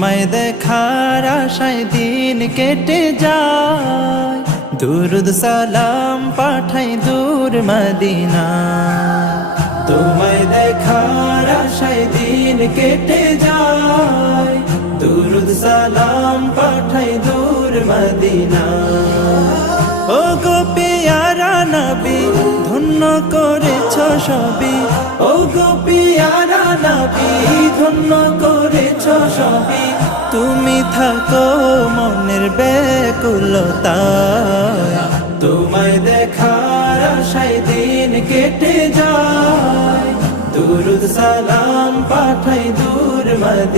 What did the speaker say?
তোমায় দেখার আশায় দিন কেটে যায়, দুরুদ সালাম পাঠাই দূর মদিনা। তোমায় দেখার আশায় দিন কেটে যায়, দুরুদ সালাম পাঠাই দূর মদিনা। ও গো পিয়ারা নবী, ধন্য করেছ সবই। ও গো পিয়ারা নবী, ধন্য করেছ সবই। তুমি থাকো মনের ব্যাকুলতায়, তোমায় দেখার আশায় দিন কেটে যায়, দুরুদ সালাম পাঠাই দূর মদিনা।